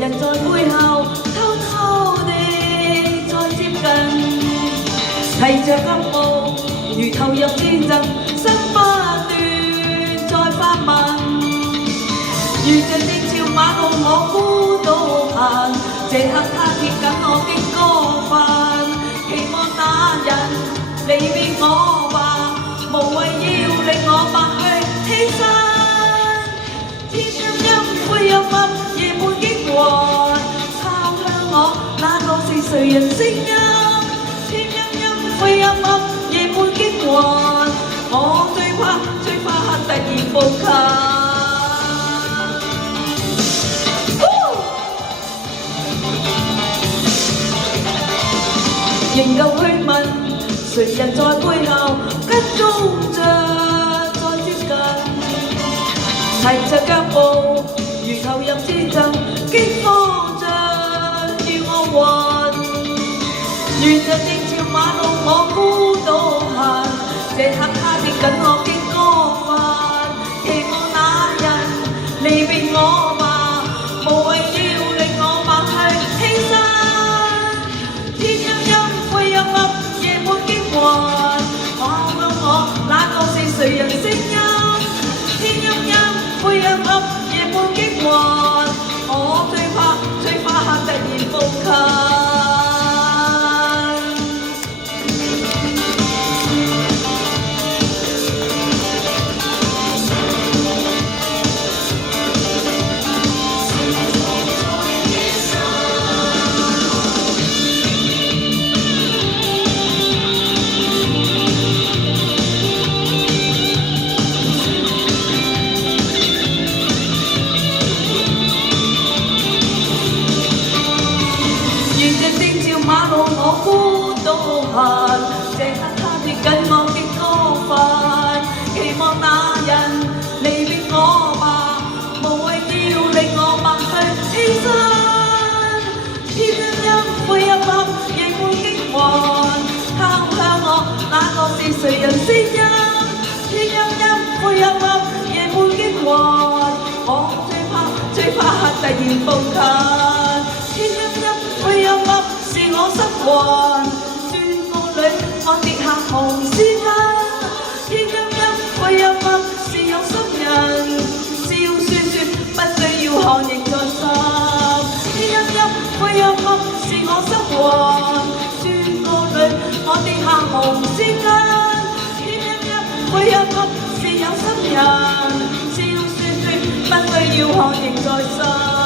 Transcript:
人在背後偷偷地再接近，提着腳步如投入戰爭，心不斷在發問。如像正朝馬路我孤獨行，這刻他貼緊我的歌範，期望那人離別我吧，無謂要令我白去犧牲。天陰陰灰幽暗，夜半驚魂，敲響我那個是誰人聲音？天陰陰灰幽暗，夜半驚魂，我最怕突然步近。仍舊去問，誰人在背後跟蹤着再接近，提着腳步如投入戰爭，驚慌着要我暈。沿着正朝馬路我孤獨行，這刻他貼緊我的歌範，期望那人離別我吧，無謂要令我白去犧牲。那個是誰人聲音？天陰陰灰暗暗，夜半驚魂，我最怕突然步近。馬路我孤獨行，這刻他貼緊我的歌範，期望那人離別我吧，無謂要令我白去犧牲。天陰陰灰幽暗，夜半驚魂，敲響我那個是誰人聲音？天陰陰灰幽暗，夜半驚魂，我最怕突然步近。天陰陰灰幽暗，是我失魂，轉角裏我跌下紅線啦。天陰陰灰幽暗，是有心人笑説不需要看仍在心。天陰陰灰幽暗，是我失魂，轉角裏我跌下紅線啦。天陰陰灰幽暗，是有心人笑説不需要看仍在心。